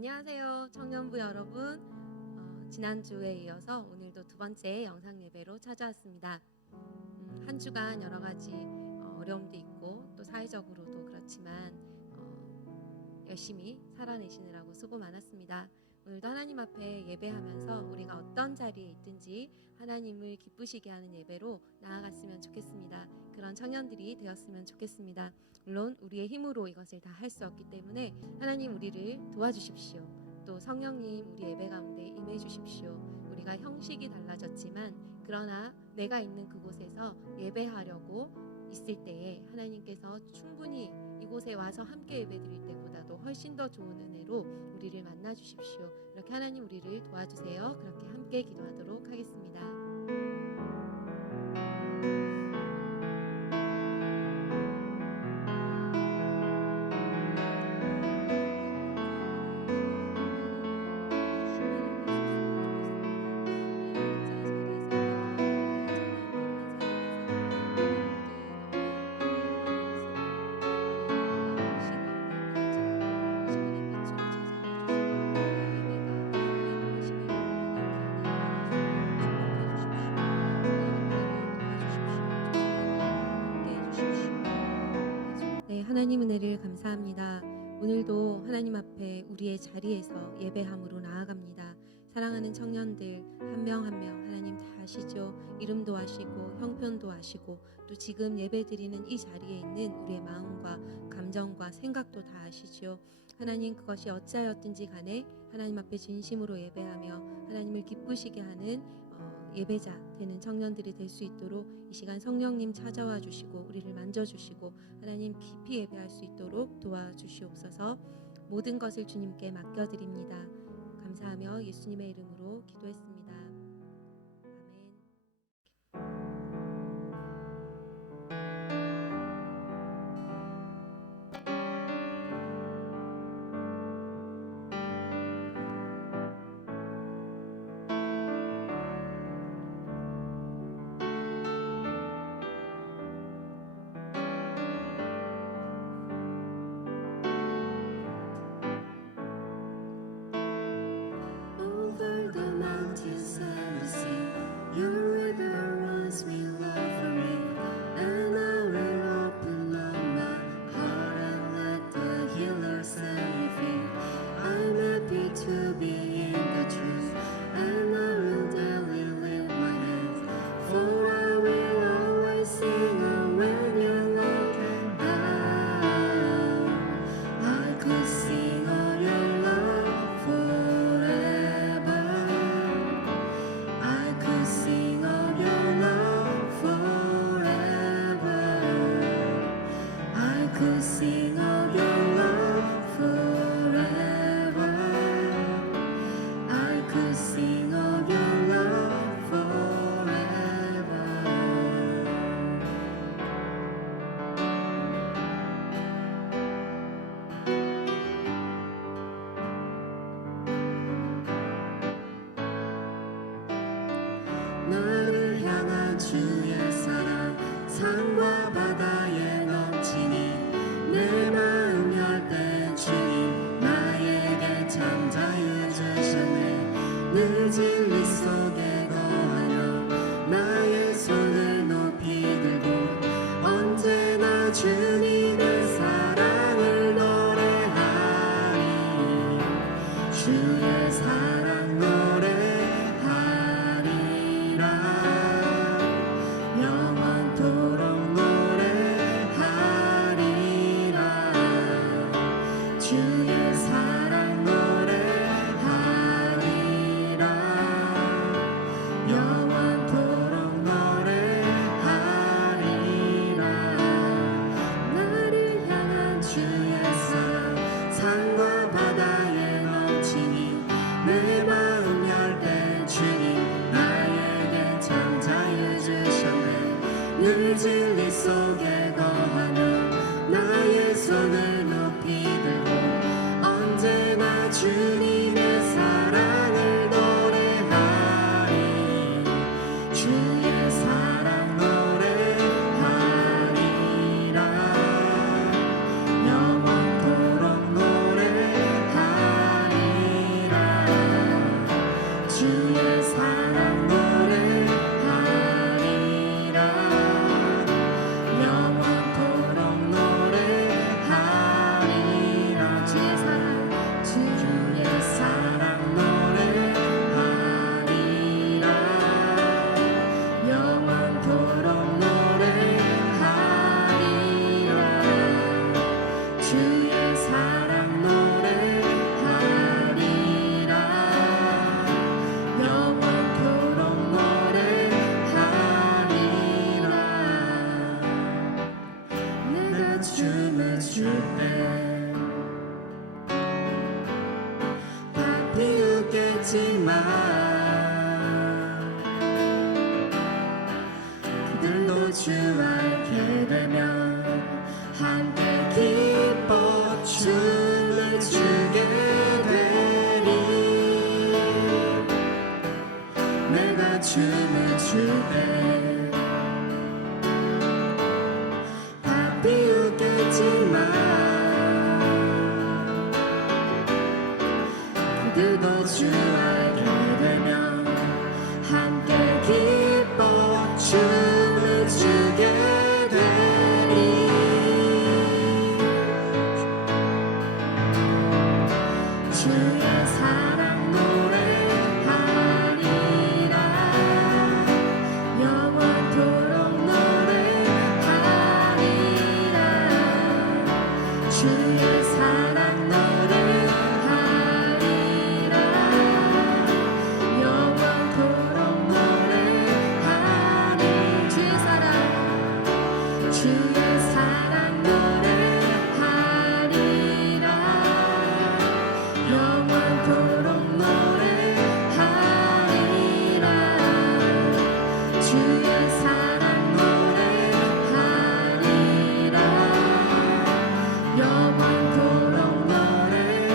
안녕하세요, 청년부 여러분. 지난주에 이어서 오늘도 두 번째 영상 예배로 찾아왔습니다. 한 주간 여러 가지 어려움도 있고 또 사회적으로도 그렇지만 열심히 살아내시느라고 수고 많았습니다. 오늘도 하나님 앞에 예배하면서 우리가 어떤 자리에 있든지 하나님을 기쁘시게 하는 예배로 나아갔으면 좋겠습니다. 그런 청년들이 되었으면 좋겠습니다. 물론 우리의 힘으로 이것을 다 할 수 없기 때문에 하나님 우리를 도와주십시오. 또 성령님 우리 예배 가운데 임해 주십시오. 우리가 형식이 달라졌지만 그러나 내가 있는 그곳에서 예배하려고 있을 때에 하나님께서 충분히 이곳에 와서 함께 예배드릴 때보다도 훨씬 더 좋은 은혜로 우리를 만나 주십시오. 이렇게 하나님 우리를 도와주세요. 그렇게 함께 기도하도록 하겠습니다. 하나님 은혜를 감사합니다. 오늘도 하나님 앞에 우리의 자리에서 예배함으로 나아갑니다. 사랑하는 청년들 한 명 한 명 하나님 다 아시죠? 이름도 아시고 형편도 아시고 또 지금 예배드리는 이 자리에 있는 우리의 마음과 감정과 생각도 다 아시죠? 하나님 그것이 어찌하였든지 간에 하나님 앞에 진심으로 예배하며 하나님을 기쁘시게 하는 예배자 되는 청년들이 될 수 있도록 이 시간 성령님 찾아와 주시고 우리를 만져주시고 하나님 깊이 예배할 수 있도록 도와주시옵소서. 모든 것을 주님께 맡겨드립니다. 감사하며 예수님의 이름으로 기도했습니다. Over the mountains and the sea, your river runs me love for me, and I will open up my heart and let the healer set me free. I'm happy to be in the truth, and I will daily lift my hands, for I will always sing when your love came down. I could sing of your love forever. I could sing of your love forever. I could sing of your love forever. I could sing of your love forever. 나를 향한 주의 사랑 산과 바다에 넘치니 내 마음 열 때 주님 나에게 참 자유 주셨네. 늘 진리 속에 거하며 나의 손을 높이 들고 언제나 주님의 사랑을 노래하리. 주의 사랑 노래하리라. 영원토록 노래하리라. 주의 사랑 노래하리라. 영원토록 노래하리라. 나를 향한 주의 사랑 산과 바다에 넘치니 내 마음 열 때 주님 나에게 참 자유 주셨네. 늘 진리 속에 거하며 나의 손을 높이 들고 언제나 주님의 사랑을 노래하리. 주의 사랑 노래하리라. 영원토록 노래하리. 때 다 비웃겠지만 그들도 주 알게 되면 함께 기뻐 춤을 추게 되리. 내가 춤을 출때 다 비웃겠지만 그들도 주 알게 되면 함께 기뻐 춤을 추게 되리. 주의 사랑 노래하리라. 영원토록 노래하리라. 주의 사랑 노래하리라. 영원토록 노래하리. 주의 사랑 노래하리라. 영원토록 노래하리라. 주의 사랑 노래하리라. 영원토록 노래하리라.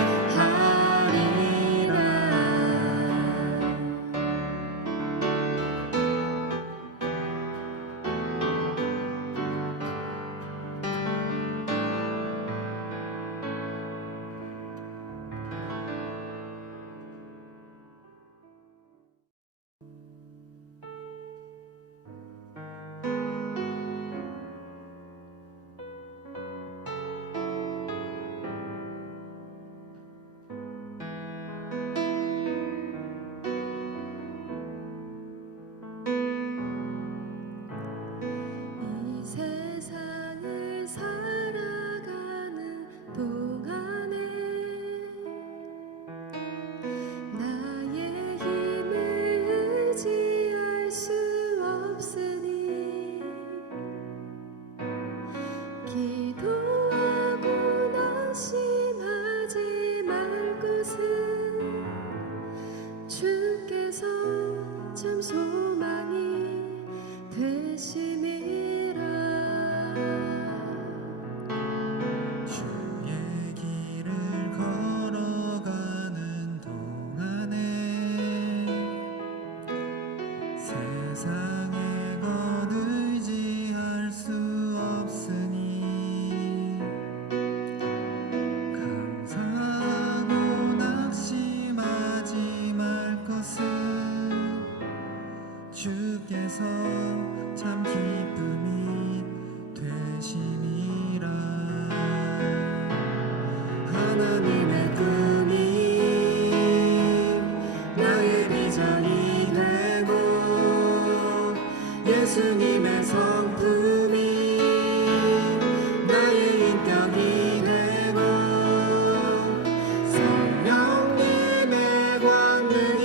이 세상을 살아가는 동안에 나의 힘을 의지할 수 없으니 기도하고 낙심하지 말 것은 주께서 참 소망이 되심이라. 주의 길을 걸어가는 동안에 세상의 것 의지할 수 없으니 감사하고 낙심하지 말 것은 주께서 참 기쁨이 되심이라. 하나님의 꿈이 나의 비전이 되고 예수님의 성품이 나의 인격이 되고 성령님의 권능이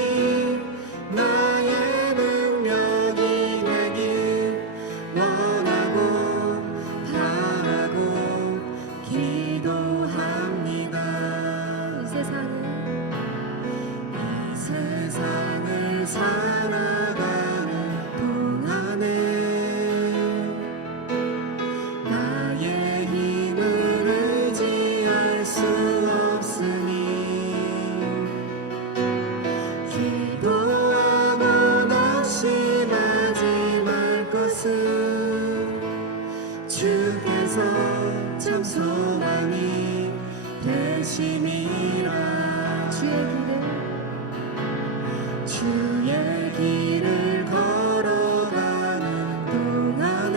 나의 능력이 되길 원하고 바라고 기도합니다. 이 세상을 살아가는 동안에 나의 힘을 의지할 수 없으니 기도하고 낙심하지 말 것은 주께서 참 소망이 되심이라. 주의 길을 걸어가는 동안에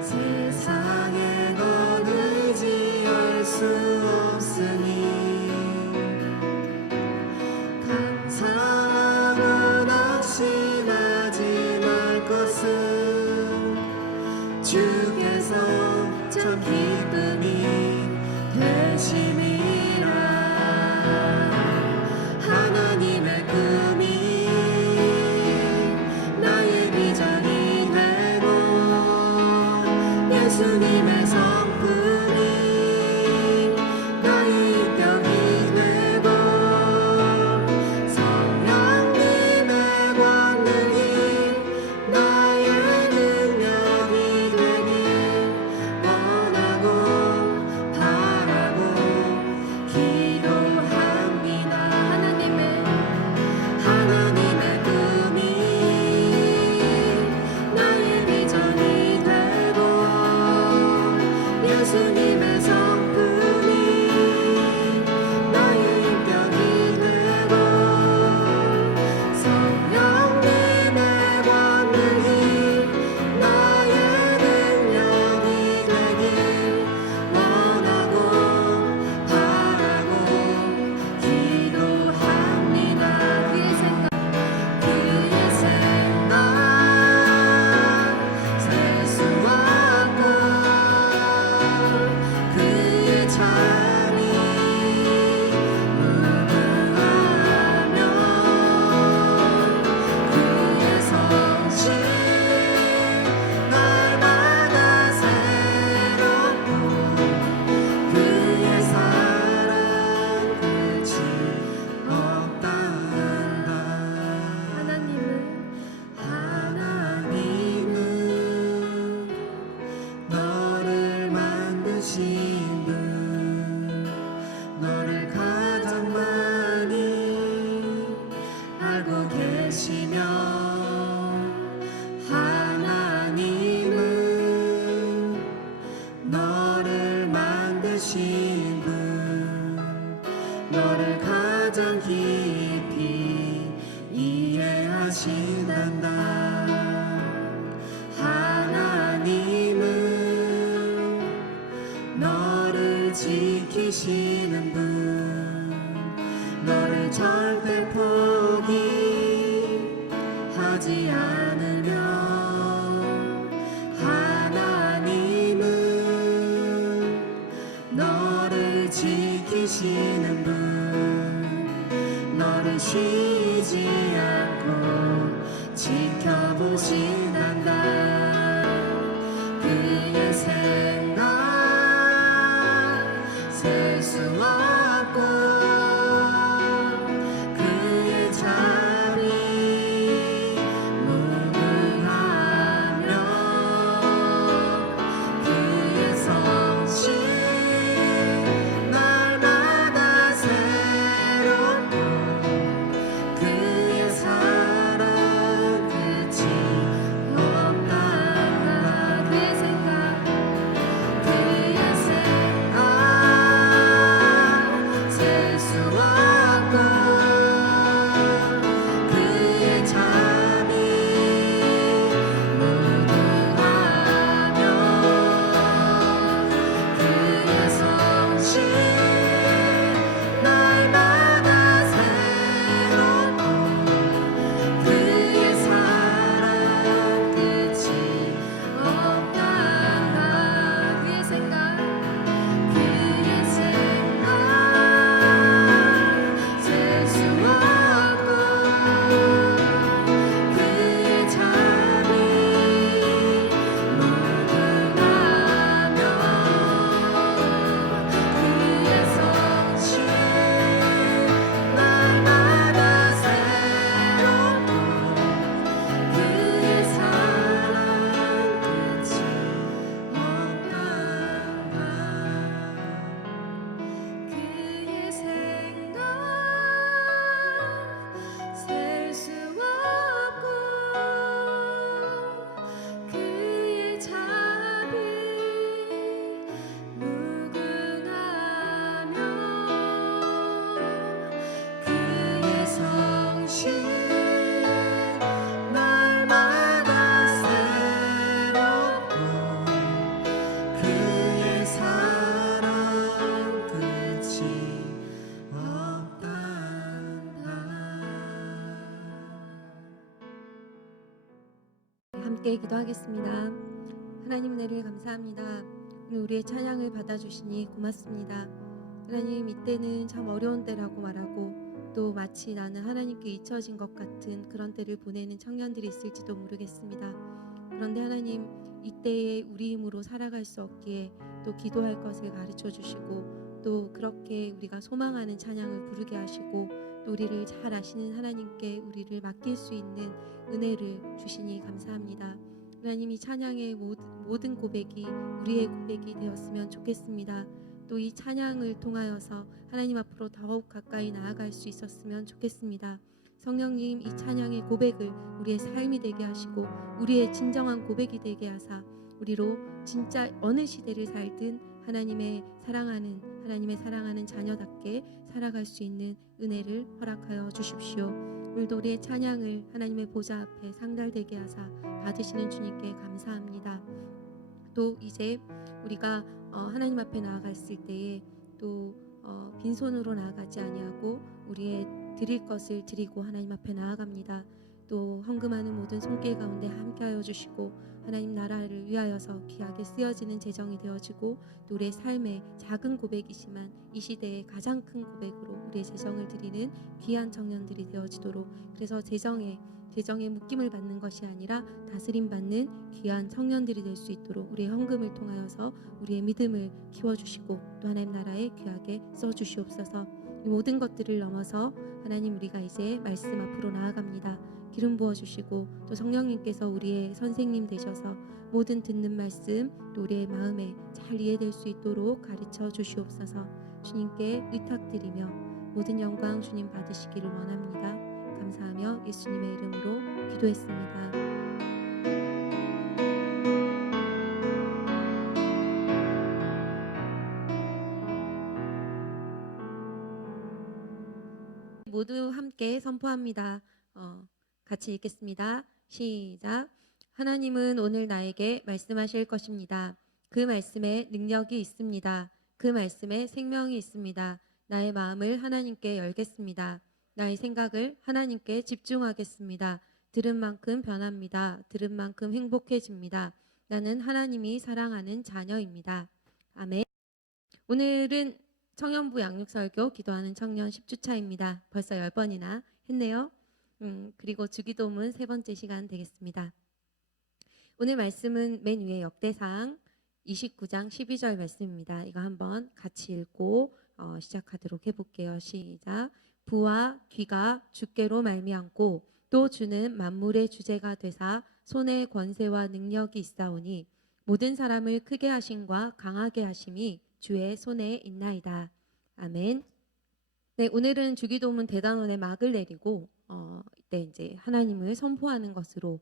세상의 것 의지할 수 없으니 감사하고 낙심하지 말 것은 주께서 참 기쁨이 되심이라. 하나님의 꿈이 나의 비전이 되고 예수님의 계시는 분 너를 쉬지 않고 지켜보신단다 그의 생각 셀 수 없고 그의 자비 무궁하며 그의 성실 날마다 새롭고 그의 사랑 끝이 없다 그의 생각 셀 수 없고 그의 자비 무궁하며 그의 성실 날마다 새롭고 그의 사랑 끝이 없다 그의 생각 셀 수 없고 그의 자비 무궁하며 그의 성실 날마다 새롭고 그의 사랑 끝이 없다 그의 생각 셀 수 없고 그의 자비 무궁하며 그의 성실 날마다 새롭고 그의 사랑 끝이 없단다. 함께 기도하겠습니다. 하나님 은혜를 감사합니다. 오늘 우리의 찬양을 받아주시니 고맙습니다. 하나님 이때는 참 어려운 때라고 말하고 또 마치 나는 하나님께 잊혀진 것 같은 그런 때를 보내는 청년들이 있을지도 모르겠습니다. 그런데 하나님 이때에 우리 힘으로 살아갈 수 없기에 또 기도할 것을 가르쳐 주시고 또 그렇게 우리가 소망하는 찬양을 부르게 하시고 또 우리를 잘 아시는 하나님께 우리를 맡길 수 있는 은혜를 주시니 감사합니다. 하나님 이 찬양의 모든 고백이 우리의 고백이 되었으면 좋겠습니다. 또 이 찬양을 통하여서 하나님 앞으로 더욱 가까이 나아갈 수 있었으면 좋겠습니다. 성령님 이 찬양의 고백을 우리의 삶이 되게 하시고 우리의 진정한 고백이 되게 하사 우리로 진짜 어느 시대를 살든 하나님의 사랑하는 자녀답게 살아갈 수 있는 은혜를 허락하여 주십시오. 오늘도 우리의 찬양을 하나님의 보좌 앞에 상달되게 하사 받으시는 주님께 감사합니다. 또 이제 우리가 하나님 앞에 나아갔을 때에 또 빈손으로 나아가지 아니하고 우리의 드릴 것을 드리고 하나님 앞에 나아갑니다. 또 헌금하는 모든 손길 가운데 함께하여 주시고 하나님 나라를 위하여서 귀하게 쓰여지는 재정이 되어지고 또 우리의 삶의 작은 고백이지만 이 시대의 가장 큰 고백으로 우리의 재정을 드리는 귀한 청년들이 되어지도록 그래서 재정에 묶임을 받는 것이 아니라 다스림 받는 귀한 청년들이 될 수 있도록 우리의 헌금을 통하여서 우리의 믿음을 키워주시고 또 하나님 나라에 귀하게 써주시옵소서. 이 모든 것들을 넘어서 하나님 우리가 이제 말씀 앞으로 나아갑니다. 기름 부어주시고 또 성령님께서 우리의 선생님 되셔서 모든 듣는 말씀 또 우리의 마음에 잘 이해될 수 있도록 가르쳐 주시옵소서. 주님께 의탁드리며 모든 영광 주님 받으시기를 원합니다. 감사하며 예수님의 이름으로 기도했습니다. 모두 함께 선포합니다. 같이 읽겠습니다. 시작. 하나님은 오늘 나에게 말씀하실 것입니다. 그 말씀에 능력이 있습니다. 그 말씀에 생명이 있습니다. 나의 마음을 하나님께 열겠습니다. 나의 생각을 하나님께 집중하겠습니다. 들은 만큼 변합니다. 들은 만큼 행복해집니다. 나는 하나님이 사랑하는 자녀입니다. 아멘. 오늘은 청년부 양육설교 기도하는 청년 10주차입니다. 벌써 10번이나 했네요. 그리고 주기도문 3번째 시간 되겠습니다. 오늘 말씀은 맨 위에 역대상 29장 12절 말씀입니다. 이거 한번 같이 읽고 시작하도록 해볼게요. 시작. 부와 귀가 주께로 말미암고 또 주는 만물의 주제가 되사 손에 권세와 능력이 있사오니 모든 사람을 크게 하심과 강하게 하심이 주의 손에 있나이다. 아멘. 네, 오늘은 주기도문 대단원의 막을 내리고 이때 이제 하나님을 선포하는 것으로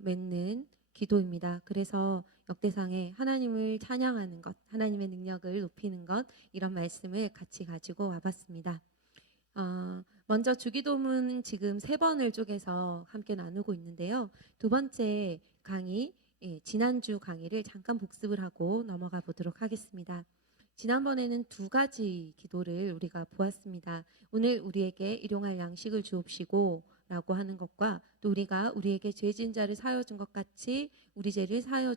맺는 기도입니다. 그래서 역대상에 하나님을 찬양하는 것, 하나님의 능력을 높이는 것 이런 말씀을 같이 가지고 와봤습니다. 먼저 주기도문 지금 3번을 쪼개서 함께 나누고 있는데요. 두 번째 강의, 지난주 강의를 잠깐 복습을 하고 넘어가 보도록 하겠습니다. 지난번에는 2가지 기도를 우리가 보았습니다. 오늘 우리에게 일용할 양식을 주옵시고 라고 하는 것과 또 우리가 우리에게 죄 지은 자를 사하여 준 것 같이 우리 죄를 사하여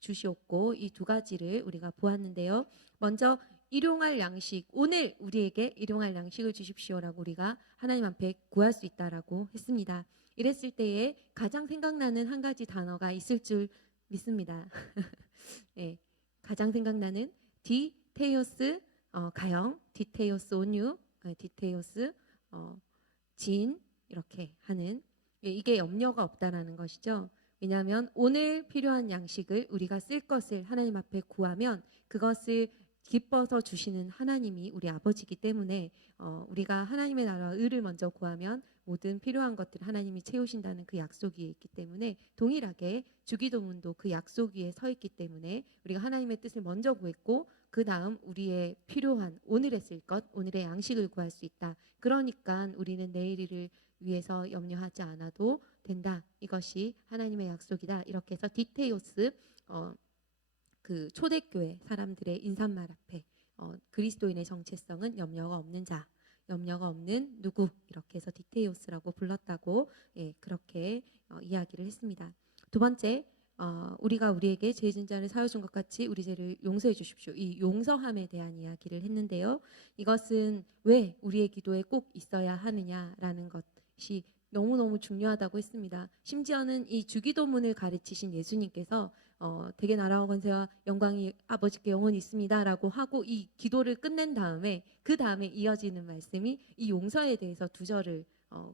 주시옵고 이 2가지를 우리가 보았는데요. 먼저 일용할 양식, 오늘 우리에게 일용할 양식을 주십시오라고 우리가 하나님 앞에 구할 수 있다라고 했습니다. 이랬을 때에 가장 생각나는 한 가지 단어가 있을 줄 믿습니다. 네, 가장 생각나는 디테오스 가형, 디테오스 온유, 디테오스 진 이렇게 하는 이게 염려가 없다라는 것이죠. 왜냐하면 오늘 필요한 양식을 우리가 쓸 것을 하나님 앞에 구하면 그것을 기뻐서 주시는 하나님이 우리 아버지이기 때문에 우리가 하나님의 나라와 의를 먼저 구하면 모든 필요한 것들을 하나님이 채우신다는 그 약속 위에 있기 때문에 동일하게 주기도문도 그 약속 위에 서 있기 때문에 우리가 하나님의 뜻을 먼저 구했고 그 다음 우리의 필요한 오늘에 쓸 것, 오늘의 양식을 구할 수 있다. 그러니까 우리는 내일을 위해서 염려하지 않아도 된다. 이것이 하나님의 약속이다. 이렇게 해서 디테오스 그 초대교회 사람들의 인사말 앞에 그리스도인의 정체성은 염려가 없는 자, 염려가 없는 누구 이렇게 해서 디테오스라고 불렀다고 그렇게 이야기를 했습니다. 두 번째, 우리가 우리에게 죄 지은 자를 사하여 준 것 같이 우리 죄를 용서해 주십시오. 이 용서함에 대한 이야기를 했는데요. 이것은 왜 우리의 기도에 꼭 있어야 하느냐라는 것이 너무너무 중요하다고 했습니다. 심지어는 이 주기도문을 가르치신 예수님께서 대개 나라와 권세와 영광이 아버지께 영원히 있습니다라고 하고 이 기도를 끝낸 다음에 그 다음에 이어지는 말씀이 이 용서에 대해서 2절을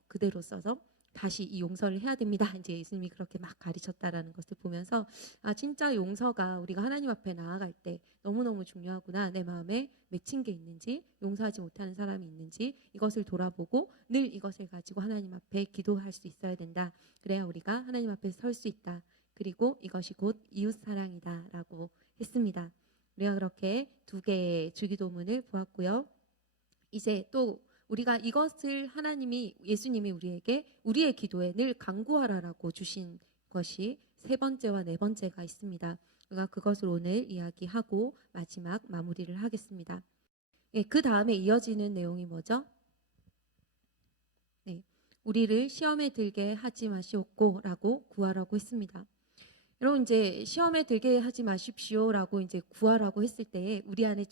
그대로 써서 다시 이 용서를 해야 됩니다. 이제 예수님이 그렇게 막 가르쳤다라는 것을 보면서 진짜 용서가 우리가 하나님 앞에 나아갈 때 너무너무 중요하구나. 내 마음에 맺힌 게 있는지 용서하지 못하는 사람이 있는지 이것을 돌아보고 늘 이것을 가지고 하나님 앞에 기도할 수 있어야 된다. 그래야 우리가 하나님 앞에 설 수 있다. 그리고 이것이 곧 이웃사랑이다 라고 했습니다. 우리가 그렇게 2개의 주기도문을 보았고요. 이제 또 우리가 이것을 예수님이 우리에게 우리의 기도에 늘 간구하라라고 주신 것이 3번째와 4번째가 있습니다. 우리가 그것을 오늘 이야기하고 마지막 마무리를 하겠습니다. 그 다음에 이어지는 내용이 뭐죠? 우리를 시험에 들게 하지 마시옵고라고 구하라고 했습니다. 여러분 이제 시험에 들게 하지 마십시오라고 이제 구하라고 했을 때 우리 안에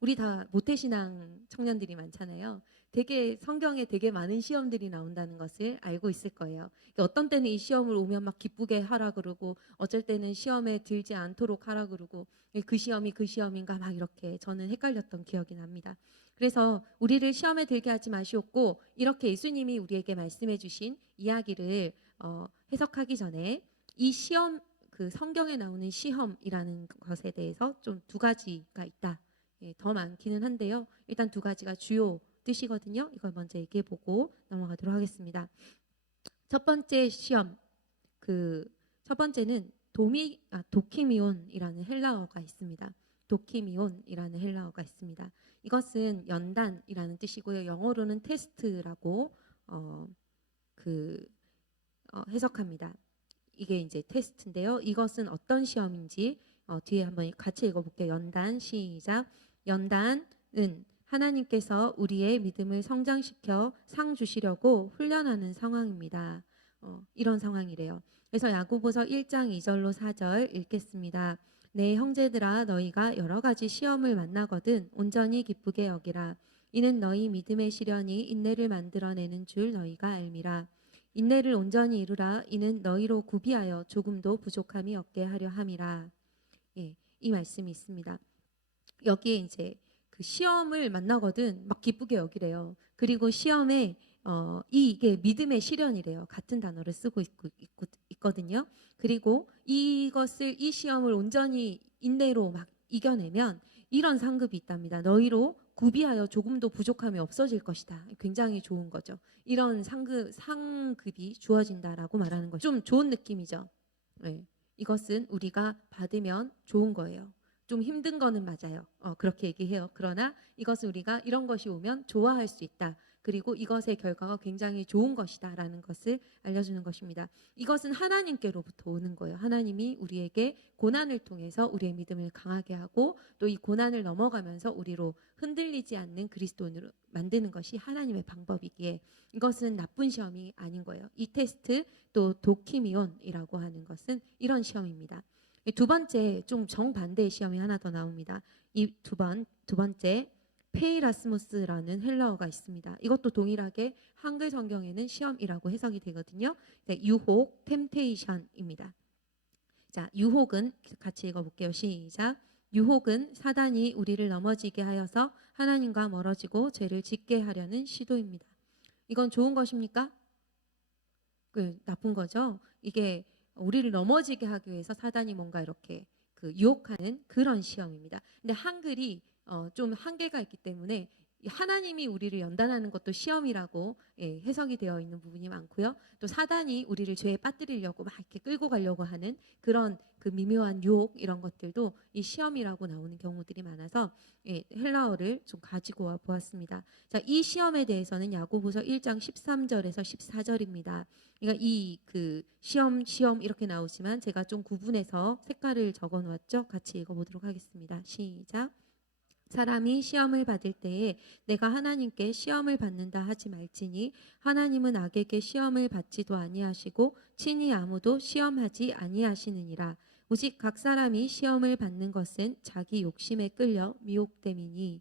우리 다 모태신앙 청년들이 많잖아요. 되게 성경에 되게 많은 시험들이 나온다는 것을 알고 있을 거예요. 어떤 때는 이 시험을 오면 막 기쁘게 하라 그러고 어쩔 때는 시험에 들지 않도록 하라 그러고 그 시험이 그 시험인가 막 이렇게 저는 헷갈렸던 기억이 납니다. 그래서 우리를 시험에 들게 하지 마시옵고 이렇게 예수님이 우리에게 말씀해 주신 이야기를 해석하기 전에 이 시험 그 성경에 나오는 시험이라는 것에 대해서 좀 2가지가 있다. 더 많기는 한데요. 일단 2가지가 주요 뜻이거든요. 이걸 먼저 얘기해 보고 넘어가도록 하겠습니다. 첫 번째 시험, 첫 번째는 도키미온이라는 헬라어가 있습니다. 도키미온이라는 헬라어가 있습니다. 이것은 연단이라는 뜻이고요. 영어로는 테스트라고 해석합니다. 이게 이제 테스트인데요. 이것은 어떤 시험인지 뒤에 한번 같이 읽어볼게요. 연단 시작. 연단은 하나님께서 우리의 믿음을 성장시켜 상 주시려고 훈련하는 상황입니다. 이런 상황이래요. 그래서 야고보서 1장 2절로 4절 읽겠습니다. 내 형제들아 너희가 여러 가지 시험을 만나거든 온전히 기쁘게 여기라. 이는 너희 믿음의 시련이 인내를 만들어내는 줄 너희가 알미라. 인내를 온전히 이루라. 이는 너희로 구비하여 조금도 부족함이 없게 하려 함이라. 예, 이 말씀이 있습니다. 여기에 이제 그 시험을 만나거든 막 기쁘게 여기래요. 그리고 시험에 이게 믿음의 시련이래요. 같은 단어를 쓰고 있거든요. 그리고 이 시험을 온전히 인내로 막 이겨내면 이런 상급이 있답니다. 너희로 구비하여 조금도 부족함이 없어질 것이다. 굉장히 좋은 거죠. 이런 상급이 주어진다라고 말하는 거죠. 좀 좋은 느낌이죠. 네. 이것은 우리가 받으면 좋은 거예요. 좀 힘든 거는 맞아요. 그렇게 얘기해요. 그러나 이것을 우리가 이런 것이 오면 좋아할 수 있다. 그리고 이것의 결과가 굉장히 좋은 것이다라는 것을 알려주는 것입니다. 이것은 하나님께로부터 오는 거예요. 하나님이 우리에게 고난을 통해서 우리의 믿음을 강하게 하고 또 이 고난을 넘어가면서 우리로 흔들리지 않는 그리스도인으로 만드는 것이 하나님의 방법이기에 이것은 나쁜 시험이 아닌 거예요. 이 테스트 또 도키미온이라고 하는 것은 이런 시험입니다. 두 번째 좀 정반대의 시험이 하나 더 나옵니다. 이 두 번째 페이라스무스라는 헬라어가 있습니다. 이것도 동일하게 한글 성경에는 시험이라고 해석이 되거든요. 유혹, 템테이션입니다. 자, 유혹은 같이 읽어볼게요. 시작. 유혹은 사단이 우리를 넘어지게 하여서 하나님과 멀어지고 죄를 짓게 하려는 시도입니다. 이건 좋은 것입니까? 나쁜 거죠. 이게 우리를 넘어지게 하기 위해서 사단이 뭔가 이렇게 유혹하는 그런 시험입니다. 근데 한글이 좀 한계가 있기 때문에 하나님이 우리를 연단하는 것도 시험이라고 해석이 되어 있는 부분이 많고요. 또 사단이 우리를 죄에 빠뜨리려고 막 이렇게 끌고 가려고 하는 그런 그 미묘한 유혹 이런 것들도 이 시험이라고 나오는 경우들이 많아서 헬라어를 좀 가지고 와 보았습니다. 자, 이 시험에 대해서는 야고보서 1장 13절에서 14절입니다. 그러니까 이 그 시험 이렇게 나오지만 제가 좀 구분해서 색깔을 적어 놓았죠. 같이 읽어보도록 하겠습니다. 시작. 사람이 시험을 받을 때에 내가 하나님께 시험을 받는다 하지 말지니 하나님은 악에게 시험을 받지도 아니하시고 친히 아무도 시험하지 아니하시느니라. 오직 각 사람이 시험을 받는 것은 자기 욕심에 끌려 미혹됨이니.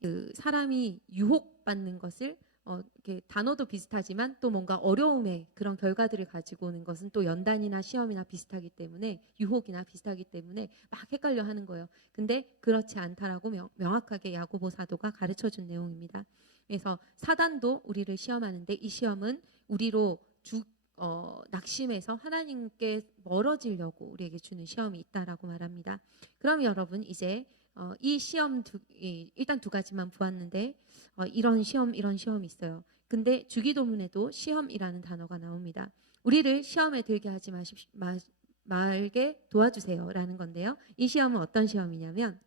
그 사람이 유혹받는 것을 이렇게 단어도 비슷하지만 또 뭔가 어려움의 그런 결과들을 가지고 오는 것은 또 연단이나 시험이나 비슷하기 때문에 유혹이나 비슷하기 때문에 막 헷갈려 하는 거예요. 근데 그렇지 않다라고 명확하게 야고보 사도가 가르쳐 준 내용입니다. 그래서 사단도 우리를 시험하는데 이 시험은 우리로 낙심해서 하나님께 멀어지려고 우리에게 주는 시험이 있다라고 말합니다. 그럼 여러분 이제 이 시험 일단 두 가지만 보았는데 이런 시험이 있어요. 근데 주기도문에도 시험이라는 단어가 나옵니다. 우리를 시험에 들게 하지 말게 도와주세요라는 건데요. 이 시험은 어떤 시험이냐면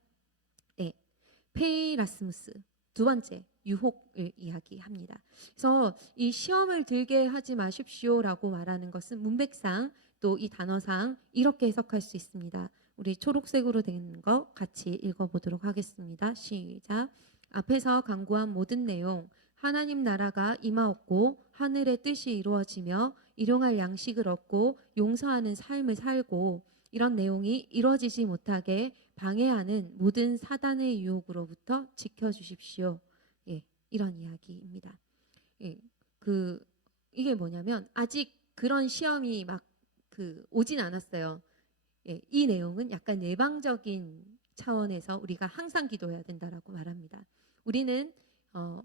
페이라스무스 두 번째 유혹을 이야기합니다. 그래서 이 시험을 들게 하지 마십시오라고 말하는 것은 문맥상 또 이 단어상 이렇게 해석할 수 있습니다. 우리 초록색으로 된 거 같이 읽어보도록 하겠습니다. 시작. 앞에서 강구한 모든 내용 하나님 나라가 임하옵고 하늘의 뜻이 이루어지며 일용할 양식을 얻고 용서하는 삶을 살고 이런 내용이 이루어지지 못하게 방해하는 모든 사단의 유혹으로부터 지켜주십시오. 이런 이야기입니다. 이게 뭐냐면 아직 그런 시험이 막 오진 않았어요. 이 내용은 약간 예방적인 차원에서 우리가 항상 기도해야 된다라고 말합니다. 우리는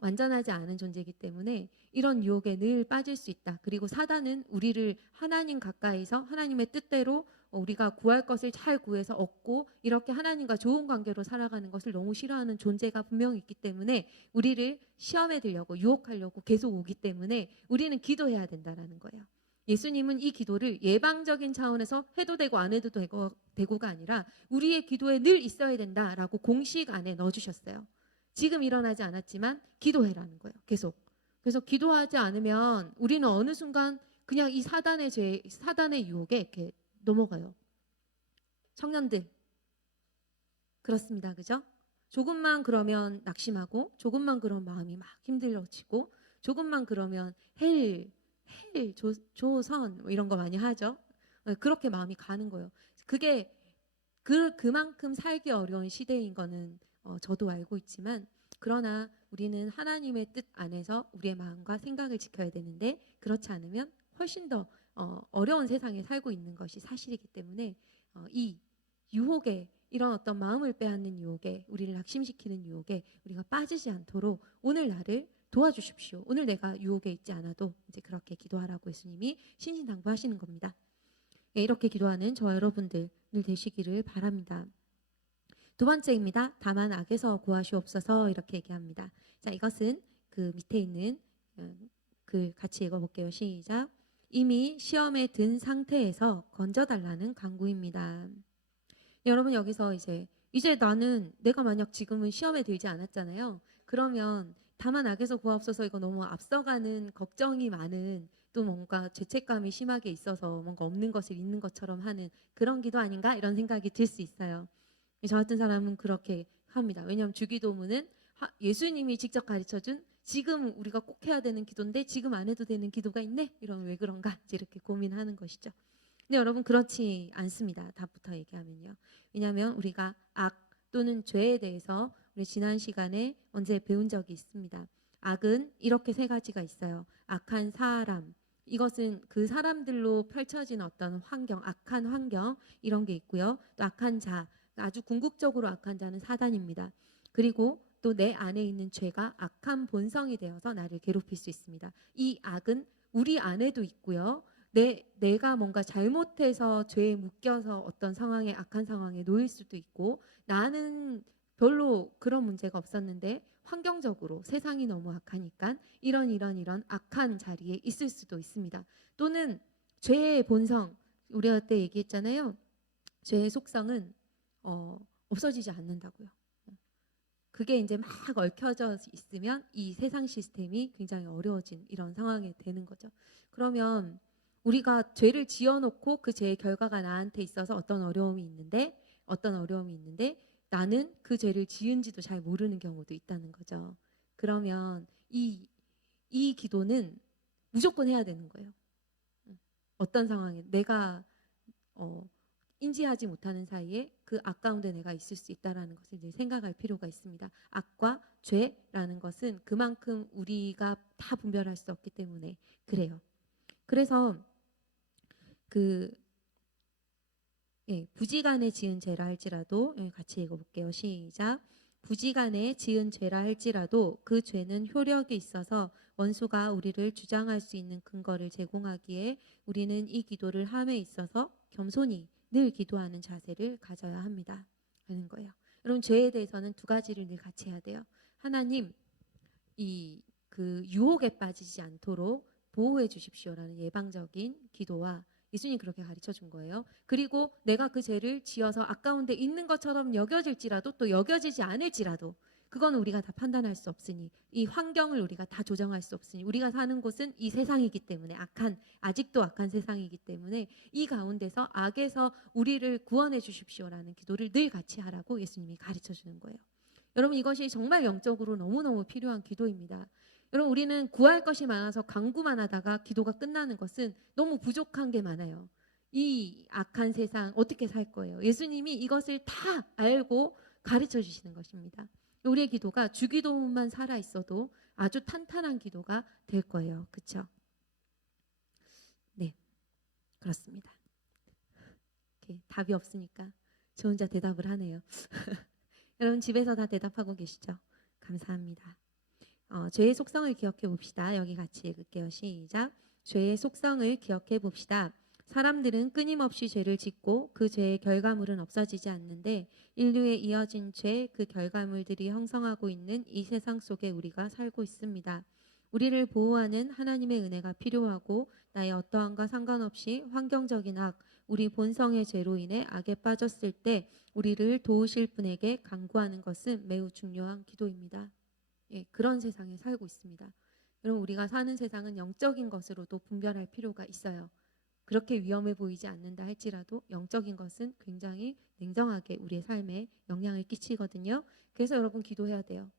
완전하지 않은 존재이기 때문에 이런 유혹에 늘 빠질 수 있다. 그리고 사단은 우리를 하나님 가까이서 하나님의 뜻대로 우리가 구할 것을 잘 구해서 얻고 이렇게 하나님과 좋은 관계로 살아가는 것을 너무 싫어하는 존재가 분명히 있기 때문에 우리를 시험에 들려고 유혹하려고 계속 오기 때문에 우리는 기도해야 된다라는 거예요. 예수님은 이 기도를 예방적인 차원에서 해도 되고 안 해도 되고가 아니라 우리의 기도에 늘 있어야 된다라고 공식 안에 넣어주셨어요. 지금 일어나지 않았지만 기도해라는 거예요. 계속. 그래서 기도하지 않으면 우리는 어느 순간 그냥 이 사단의 유혹에 이렇게 넘어가요. 청년들 그렇습니다. 그죠? 조금만 그러면 낙심하고 조금만 그러면 마음이 막 힘들어지고 조금만 그러면 조선 뭐 이런 거 많이 하죠. 그렇게 마음이 가는 거예요. 그게 그만큼 살기 어려운 시대인 거는 저도 알고 있지만 그러나 우리는 하나님의 뜻 안에서 우리의 마음과 생각을 지켜야 되는데 그렇지 않으면 훨씬 더 어려운 세상에 살고 있는 것이 사실이기 때문에 이 유혹에 이런 어떤 마음을 빼앗는 유혹에 우리를 낙심시키는 유혹에 우리가 빠지지 않도록 오늘 나를 도와주십시오. 오늘 내가 유혹에 있지 않아도 이제 그렇게 기도하라고 예수님이 신신당부하시는 겁니다. 예, 이렇게 기도하는 저와 여러분들 늘 되시기를 바랍니다. 두 번째입니다. 다만 악에서 구하시옵소서 이렇게 얘기합니다. 자, 이것은 그 밑에 있는 글 같이 읽어볼게요. 시작. 이미 시험에 든 상태에서 건져달라는 간구입니다. 여러분 여기서 이제 나는 내가 만약 지금은 시험에 들지 않았잖아요. 그러면 다만 악에서 구하옵소서 이거 너무 앞서가는 걱정이 많은 또 뭔가 죄책감이 심하게 있어서 뭔가 없는 것을 있는 것처럼 하는 그런 기도 아닌가 이런 생각이 들 수 있어요. 저 같은 사람은 그렇게 합니다. 왜냐하면 주기도문은 예수님이 직접 가르쳐준 지금 우리가 꼭 해야 되는 기도인데 지금 안 해도 되는 기도가 있네? 이러면 왜 그런가? 이렇게 고민하는 것이죠. 근데 여러분 그렇지 않습니다. 답부터 얘기하면요. 왜냐하면 우리가 악 또는 죄에 대해서 우리 지난 시간에 언제 배운 적이 있습니다. 악은 이렇게 세 가지가 있어요. 악한 사람, 이것은 그 사람들로 펼쳐진 어떤 환경, 악한 환경 이런 게 있고요. 또 악한 자, 아주 궁극적으로 악한 자는 사단입니다. 그리고 또 내 안에 있는 죄가 악한 본성이 되어서 나를 괴롭힐 수 있습니다. 이 악은 우리 안에도 있고요. 내가 뭔가 잘못해서 죄에 묶여서 어떤 상황에 악한 상황에 놓일 수도 있고 나는 별로 그런 문제가 없었는데 환경적으로 세상이 너무 악하니까 이런 악한 자리에 있을 수도 있습니다. 또는 죄의 본성 우리가 그때 얘기했잖아요. 죄의 속성은 없어지지 않는다고요. 그게 이제 막 얽혀져 있으면 이 세상 시스템이 굉장히 어려워진 이런 상황이 되는 거죠. 그러면 우리가 죄를 지어놓고 그 죄의 결과가 나한테 있어서 어떤 어려움이 있는데 나는 그 죄를 지은지도 잘 모르는 경우도 있다는 거죠. 그러면 이 기도는 무조건 해야 되는 거예요. 어떤 상황에 내가 인지하지 못하는 사이에 그 악 가운데 내가 있을 수 있다라는 것을 이제 생각할 필요가 있습니다. 악과 죄라는 것은 그만큼 우리가 다 분별할 수 없기 때문에 그래요. 그래서 부지간에 지은 죄라 할지라도 여기 같이 읽어볼게요. 시작. 부지간에 지은 죄라 할지라도 그 죄는 효력이 있어서 원수가 우리를 주장할 수 있는 근거를 제공하기에 우리는 이 기도를 함에 있어서 겸손히 늘 기도하는 자세를 가져야 합니다. 하는 거예요. 여러분 죄에 대해서는 두 가지를 늘 같이 해야 돼요. 하나님 그 유혹에 빠지지 않도록 보호해 주십시오라는 예방적인 기도와 예수님 그렇게 가르쳐 준 거예요. 그리고 내가 그 죄를 지어서 아까운데 있는 것처럼 여겨질지라도 또 여겨지지 않을지라도 그건 우리가 다 판단할 수 없으니 이 환경을 우리가 다 조정할 수 없으니 우리가 사는 곳은 이 세상이기 때문에 아직도 악한 세상이기 때문에 이 가운데서 악에서 우리를 구원해 주십시오라는 기도를 늘 같이 하라고 예수님이 가르쳐 주는 거예요. 여러분 이것이 정말 영적으로 너무너무 필요한 기도입니다. 여러분 우리는 구할 것이 많아서 간구만 하다가 기도가 끝나는 것은 너무 부족한 게 많아요. 이 악한 세상 어떻게 살 거예요? 예수님이 이것을 다 알고 가르쳐 주시는 것입니다. 우리의 기도가 주기도문만 살아 있어도 아주 탄탄한 기도가 될 거예요. 그렇죠? 네, 그렇습니다. 답이 없으니까 저 혼자 대답을 하네요. 여러분 집에서 다 대답하고 계시죠? 감사합니다. 죄의 속성을 기억해 봅시다. 여기 같이 읽을게요. 시작. 죄의 속성을 기억해 봅시다. 사람들은 끊임없이 죄를 짓고 그 죄의 결과물은 없어지지 않는데 인류에 이어진 죄, 그 결과물들이 형성하고 있는 이 세상 속에 우리가 살고 있습니다. 우리를 보호하는 하나님의 은혜가 필요하고 나의 어떠함과 상관없이 환경적인 악, 우리 본성의 죄로 인해 악에 빠졌을 때 우리를 도우실 분에게 간구하는 것은 매우 중요한 기도입니다. 그런 세상에 살고 있습니다. 여러분 우리가 사는 세상은 영적인 것으로도 분별할 필요가 있어요. 그렇게 위험해 보이지 않는다 할지라도 영적인 것은 굉장히 냉정하게 우리의 삶에 영향을 끼치거든요. 그래서 여러분 기도해야 돼요.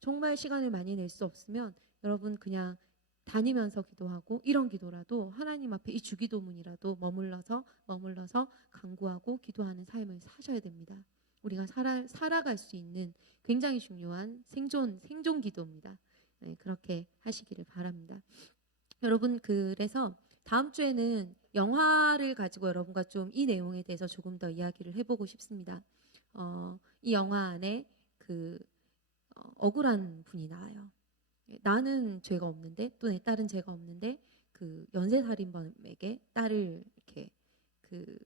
정말 시간을 많이 낼 수 없으면 여러분 그냥 다니면서 기도하고 이런 기도라도 하나님 앞에 이 주기도문이라도 머물러서 간구하고 기도하는 삶을 사셔야 됩니다. 우리가 살아갈 수 있는 굉장히 중요한 생존 기도입니다. 네, 그렇게 하시기를 바랍니다. 여러분, 그래서 다음 주에는 영화를 가지고 여러분과 좀 이 내용에 대해서 조금 더 이야기를 해보고 싶습니다. 이 영화 안에 억울한 분이 나와요. 나는 죄가 없는데, 또 내 딸은 죄가 없는데 그 연쇄살인범에게 딸을 이렇게 그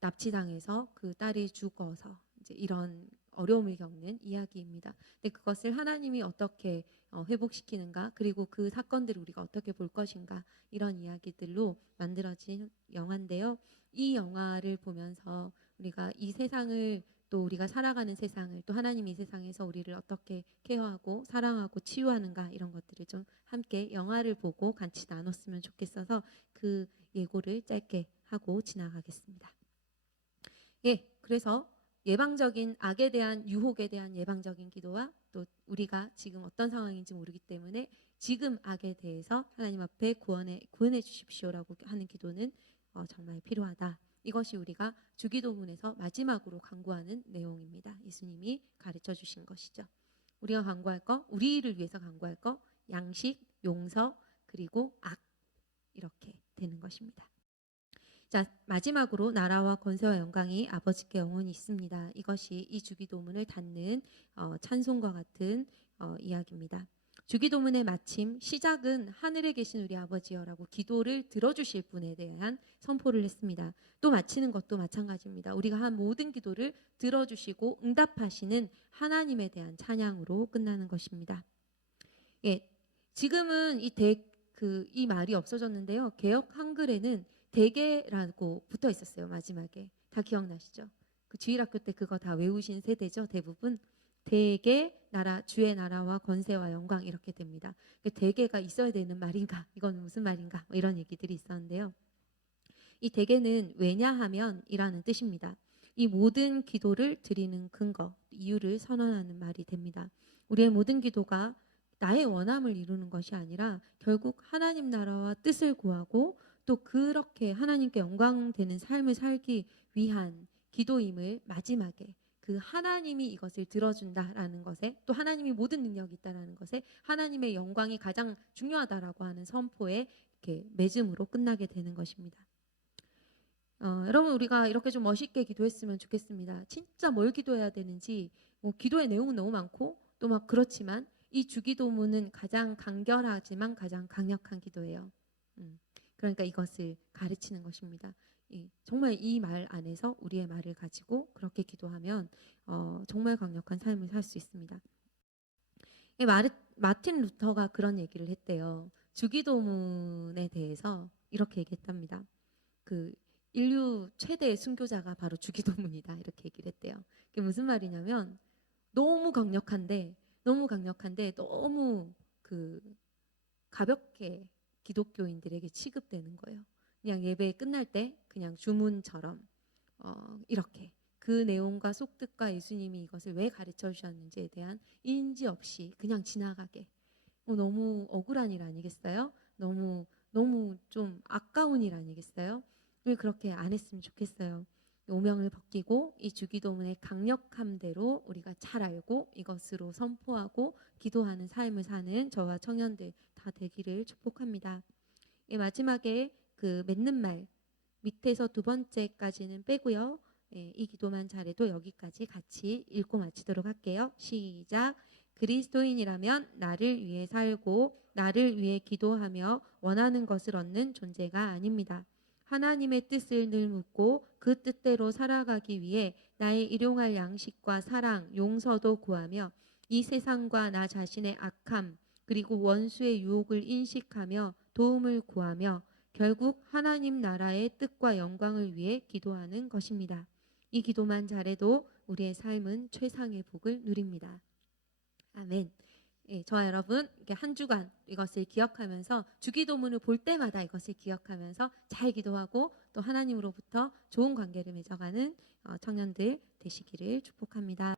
납치당해서 그 딸이 죽어서 이제 이런 어려움을 겪는 이야기입니다. 근데 그것을 하나님이 어떻게 회복시키는가, 그리고 그 사건들을 우리가 어떻게 볼 것인가, 이런 이야기들로 만들어진 영화인데요. 이 영화를 보면서 우리가 이 세상을, 또 우리가 살아가는 세상을, 또 하나님이 이 세상에서 우리를 어떻게 케어하고 사랑하고 치유하는가, 이런 것들을 좀 함께 영화를 보고 같이 나눴으면 좋겠어서 그 예고를 짧게 하고 지나가겠습니다. 예, 그래서 예방적인 악에 대한, 유혹에 대한 예방적인 기도와, 또 우리가 지금 어떤 상황인지 모르기 때문에 지금 악에 대해서 하나님 앞에 구원해 주십시오라고 하는 기도는 정말 필요하다. 이것이 우리가 주기도문에서 마지막으로 간구하는 내용입니다. 예수님이 가르쳐 주신 것이죠. 우리가 간구할 거, 우리를 위해서 간구할 거, 양식, 용서, 그리고 악, 이렇게 되는 것입니다. 자, 마지막으로 나라와 권세와 영광이 아버지께 영원히 있습니다. 이것이 이 주기도문을 닫는 찬송과 같은 이야기입니다. 주기도문의 마침 시작은 하늘에 계신 우리 아버지여라고 기도를 들어주실 분에 대한 선포를 했습니다. 또 마치는 것도 마찬가지입니다. 우리가 한 모든 기도를 들어주시고 응답하시는 하나님에 대한 찬양으로 끝나는 것입니다. 예, 지금은 이 말이 없어졌는데요. 개역 한글에는 대개라고 붙어 있었어요. 마지막에. 다 기억나시죠? 그 주일학교 때 그거 다 외우신 세대죠. 대부분. 대개 나라, 주의 나라와 권세와 영광, 이렇게 됩니다. 대개가 있어야 되는 말인가? 이건 무슨 말인가? 뭐 이런 얘기들이 있었는데요. 이 대개는 왜냐하면 이라는 뜻입니다. 이 모든 기도를 드리는 근거, 이유를 선언하는 말이 됩니다. 우리의 모든 기도가 나의 원함을 이루는 것이 아니라 결국 하나님 나라와 뜻을 구하고, 또 그렇게 하나님께 영광되는 삶을 살기 위한 기도임을 마지막에 그 하나님이 이것을 들어준다라는 것에, 또 하나님이 모든 능력이 있다라는 것에, 하나님의 영광이 가장 중요하다라고 하는 선포에 이렇게 맺음으로 끝나게 되는 것입니다. 여러분, 우리가 이렇게 좀 멋있게 기도했으면 좋겠습니다. 진짜 뭘 기도해야 되는지, 뭐 기도의 내용은 너무 많고 또 막 그렇지만 이 주기도문은 가장 간결하지만 가장 강력한 기도예요. 그러니까 이것을 가르치는 것입니다. 정말 이 말 안에서 우리의 말을 가지고 그렇게 기도하면 정말 강력한 삶을 살 수 있습니다. 마틴 루터가 그런 얘기를 했대요. 주기도문에 대해서 이렇게 얘기했답니다. 그 인류 최대의 순교자가 바로 주기도문이다, 이렇게 얘기를 했대요. 그게 무슨 말이냐면 너무 강력한데 너무 가볍게 기독교인들에게 취급되는 거예요. 그냥 예배 끝날 때 그냥 주문처럼 이렇게 그 내용과 속뜻과 예수님이 이것을 왜 가르쳐 주셨는지에 대한 인지 없이 그냥 지나가게, 너무 억울한 일 아니겠어요? 너무 좀 아까운 일 아니겠어요? 왜 그렇게 안 했으면 좋겠어요. 오명을 벗기고 이 주기도문의 강력함대로 우리가 잘 알고 이것으로 선포하고 기도하는 삶을 사는 저와 청년들 다 되기를 축복합니다. 마지막에 그 맺는 말 밑에서 두 번째까지는 빼고요. 이 기도만 잘해도 여기까지 같이 읽고 마치도록 할게요. 시작. 그리스도인이라면 나를 위해 살고 나를 위해 기도하며 원하는 것을 얻는 존재가 아닙니다. 하나님의 뜻을 늘 묻고 그 뜻대로 살아가기 위해 나의 일용할 양식과 사랑, 용서도 구하며 이 세상과 나 자신의 악함, 그리고 원수의 유혹을 인식하며 도움을 구하며 결국 하나님 나라의 뜻과 영광을 위해 기도하는 것입니다. 이 기도만 잘해도 우리의 삶은 최상의 복을 누립니다. 아멘. 저와 여러분 이렇게 한 주간 이것을 기억하면서 주기도문을 볼 때마다 이것을 기억하면서 잘 기도하고 또 하나님으로부터 좋은 관계를 맺어가는 청년들 되시기를 축복합니다.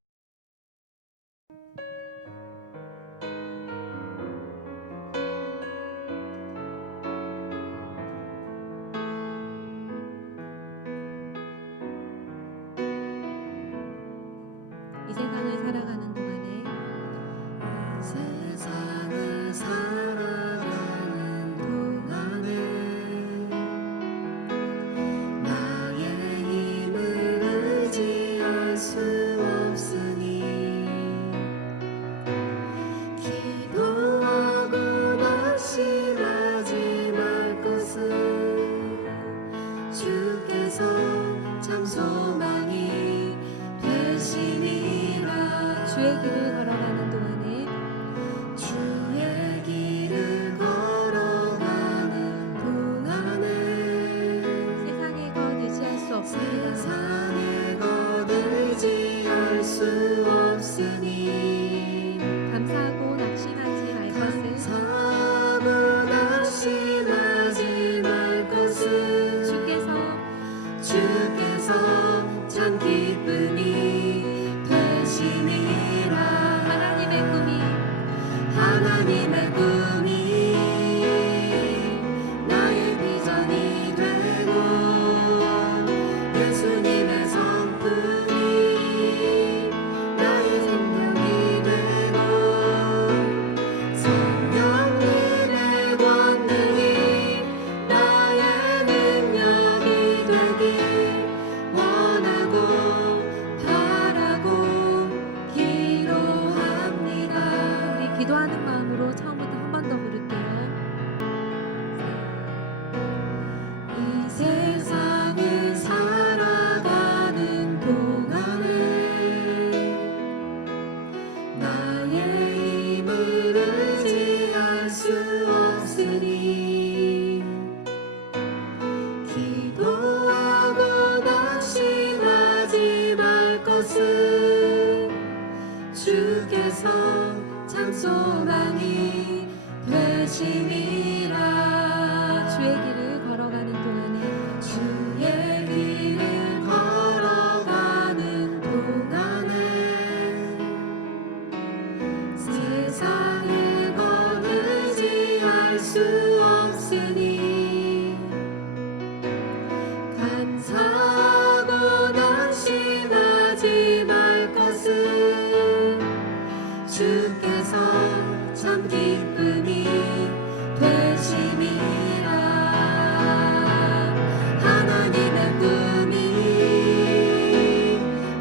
참 소망이 되시니라. 주의 길을 걸어가는 동안에 주의 길을 걸어가는 동안에 세상에 것 의지할 수 없습니다. 세상에 것 의지할 수 없으니 감사하고 낙심하지 말 것은 감사하고 낙심하지 말 것은 주께서 참 기쁨이 되시니라. 하나님의 꿈이 나의 비전이 되고 예수님의 성품이 나의 생명이 되고 성령님의 권능이 나의 능력이 되길 원하고 바라고 기도합니다. 우리 기도하는 마음으로 처음부터 한 번 더 부를게요. 이 세상을 살아가는 동안에 나의 힘을 의지할 수 없으니 기도하고 낙심하지 말 것은 주께서 참 소망이 되시니라. 주의 길을 걸어가는 동안에 주의 길을 걸어가는 동안에 세상에 것 의지할 수 없으니 감사하고 낙심하지 말 것은 주께서 참 기쁨이 되시니라. 하나님의 꿈이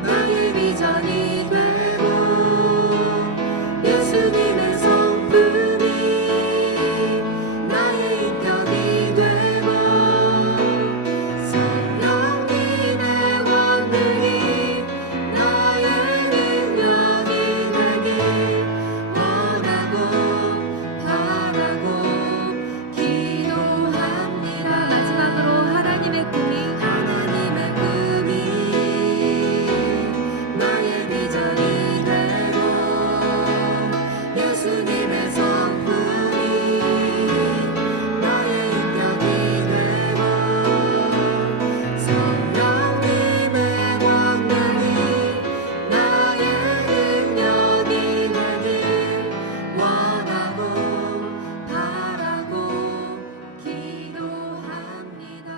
나의 비전이 되고 예수님의 성품이 나의 인격이 되고 성령님의 권능이 나의 능력이 되길 원하고 바라고 기도합니다. 마지막으로 하나님의 꿈이 나의 비전이 되고 예수님의 성품이 나의 인격이 되고 성령님의 권능이 나의 능력이 되길 원하고 바라고 기도합니다.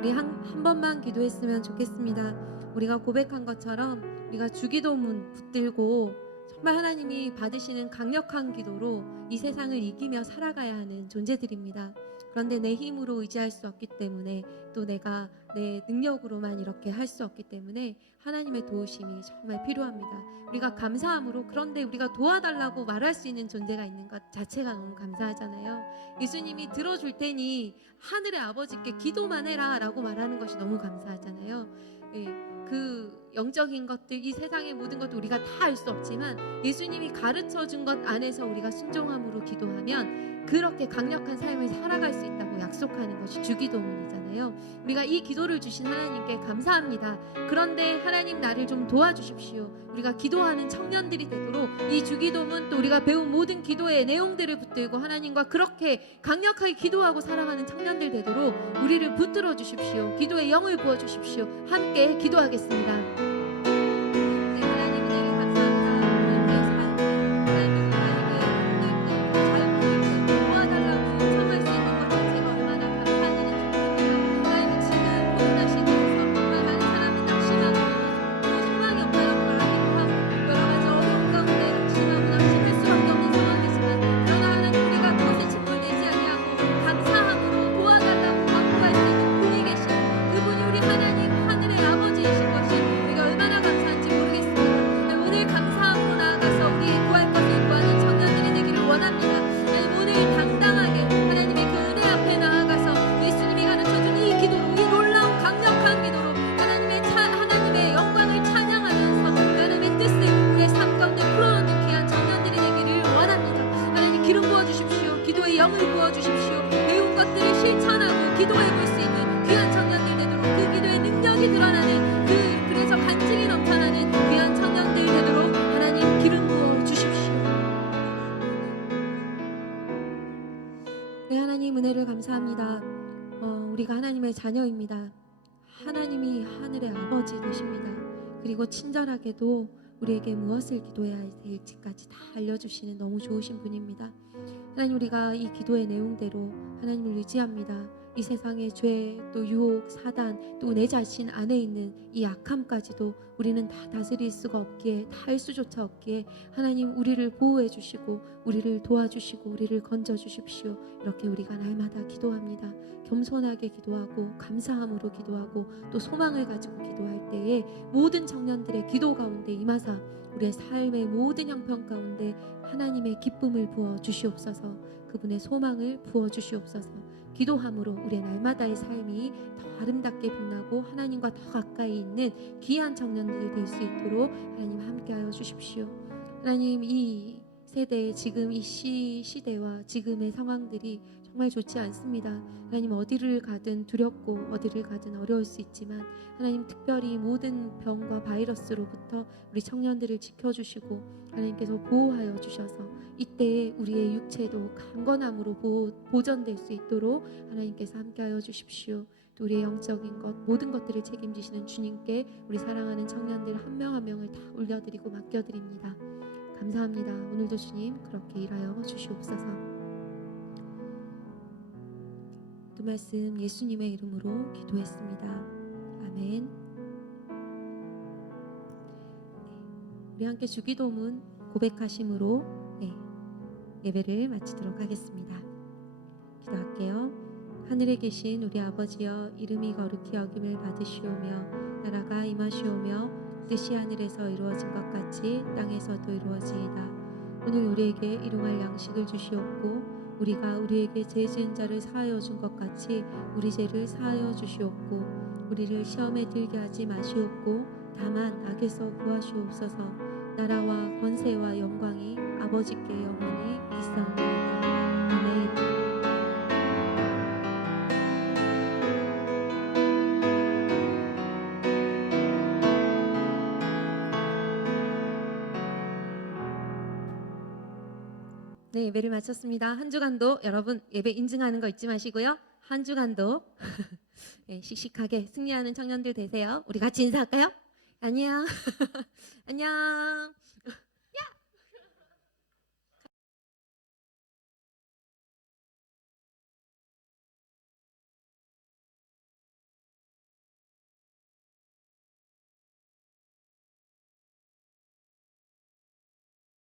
우리 한 번만 기도했으면 좋겠습니다. 우리가 고백한 것처럼 우리가 주기도문 붙들고 정말 하나님이 받으시는 강력한 기도로 이 세상을 이기며 살아가야 하는 존재들입니다. 그런데 내 힘으로 의지할 수 없기 때문에 또 내가 내 능력으로만 이렇게 할 수 없기 때문에 하나님의 도우심이 정말 필요합니다. 우리가 감사함으로 그런데 우리가 도와달라고 말할 수 있는 존재가 있는 것 자체가 너무 감사하잖아요. 예수님이 들어줄 테니 하늘의 아버지께 기도만 해라 라고 말하는 것이 너무 감사하잖아요. 예, 그 영적인 것들 이 세상의 모든 것도 우리가 다 알 수 없지만 예수님이 가르쳐준 것 안에서 우리가 순종함으로 기도하면 그렇게 강력한 삶을 살아갈 수 있다고 약속하는 것이 주기도문이잖아요. 우리가 이 기도를 주신 하나님께 감사합니다. 그런데 하나님 나를 좀 도와주십시오. 우리가 기도하는 청년들이 되도록 이 주기도문 또 우리가 배운 모든 기도의 내용들을 붙들고 하나님과 그렇게 강력하게 기도하고 살아가는 청년들 되도록 우리를 붙들어 주십시오. 기도의 영을 부어 주십시오. 함께 기도하겠습니다. 네, 하나님 은혜를 감사합니다. 하나님의 삶을 도와달라고 요청할 수 있는 것 자체가 얼마나 감사한 일인지. 하나님 지금 고난의 시대에서 정말 많은 사람이 낙심하고 또 소망이 없다라고 말하기도 하고 여러 가지 어려운 가운데 낙심하고 낙심할 수밖에 없는 상황이지만 그러나 하나님 우리가 그것에 침몰되지 아니하고 감사함으로 도와달라고 간구할 수 있는 분이 계신 그분이 우리 하나님 하늘의 아버지이신 것이 우리가 기도해 볼 수 있는 귀한 청년들 되도록 그 기도의 능력이 드러나는 그래서 간증이 넘쳐나는 귀한 청년들 되도록 하나님 기름 부어 주십시오. 네, 하나님 은혜를 감사합니다. 우리가 하나님의 자녀입니다. 하나님이 하늘의 아버지 되십니다. 그리고 친절하게도 우리에게 무엇을 기도해야 될지까지 다 알려주시는 너무 좋으신 분입니다. 하나님, 우리가 이 기도의 내용대로 하나님을 의지합니다. 이 세상의 죄, 또 유혹, 사단, 또 내 자신 안에 있는 이 악함까지도 우리는 다 다스릴 수가 없기에, 다 할 수조차 없기에 하나님 우리를 보호해 주시고 우리를 도와주시고 우리를 건져 주십시오. 이렇게 우리가 날마다 기도합니다. 겸손하게 기도하고 감사함으로 기도하고 또 소망을 가지고 기도할 때에 모든 청년들의 기도 가운데 임하사 우리의 삶의 모든 형편 가운데 하나님의 기쁨을 부어 주시옵소서. 그분의 소망을 부어 주시옵소서. 기도함으로 우리의 날마다의 삶이 더 아름답게 빛나고 하나님과 더 가까이 있는 귀한 청년들이 될 수 있도록 하나님 함께하여 주십시오. 하나님, 이 세대, 지금 이 시대와 지금의 상황들이 정말 좋지 않습니다. 하나님, 어디를 가든 두렵고 어디를 가든 어려울 수 있지만 하나님, 특별히 모든 병과 바이러스로부터 우리 청년들을 지켜주시고 하나님께서 보호하여 주셔서 이때에 우리의 육체도 강건함으로 보존될 수 있도록 하나님께서 함께하여 주십시오. 또 우리의 영적인 것 모든 것들을 책임지시는 주님께 우리 사랑하는 청년들 한 명 한 명을 다 올려드리고 맡겨드립니다. 감사합니다. 오늘도 주님 그렇게 일하여 주시옵소서. 그 말씀 예수님의 이름으로 기도했습니다. 아멘. 우리 함께 주기도문 고백하심으로 예배를 마치도록 하겠습니다. 기도할게요. 하늘에 계신 우리 아버지여, 이름이 거룩히 여김을 받으시오며 나라가 임하시오며 뜻이 하늘에서 이루어진 것 같이 땅에서도 이루어지이다. 오늘 우리에게 일용할 양식을 주시옵고 우리가 우리에게 죄 지은 자를 사하여 준 것 같이 우리 죄를 사하여 주시옵고 우리를 시험에 들게 하지 마시옵고 다만 악에서 구하시옵소서. 나라와 권세와 영광이 아버지께 영원히 있사옵나이다. 아멘. 네, 예배를 마쳤습니다. 한 주간도 여러분 예배 인증하는 거 잊지 마시고요. 한 주간도 씩씩하게 승리하는 청년들 되세요. 우리 같이 인사할까요? 안녕. 안녕.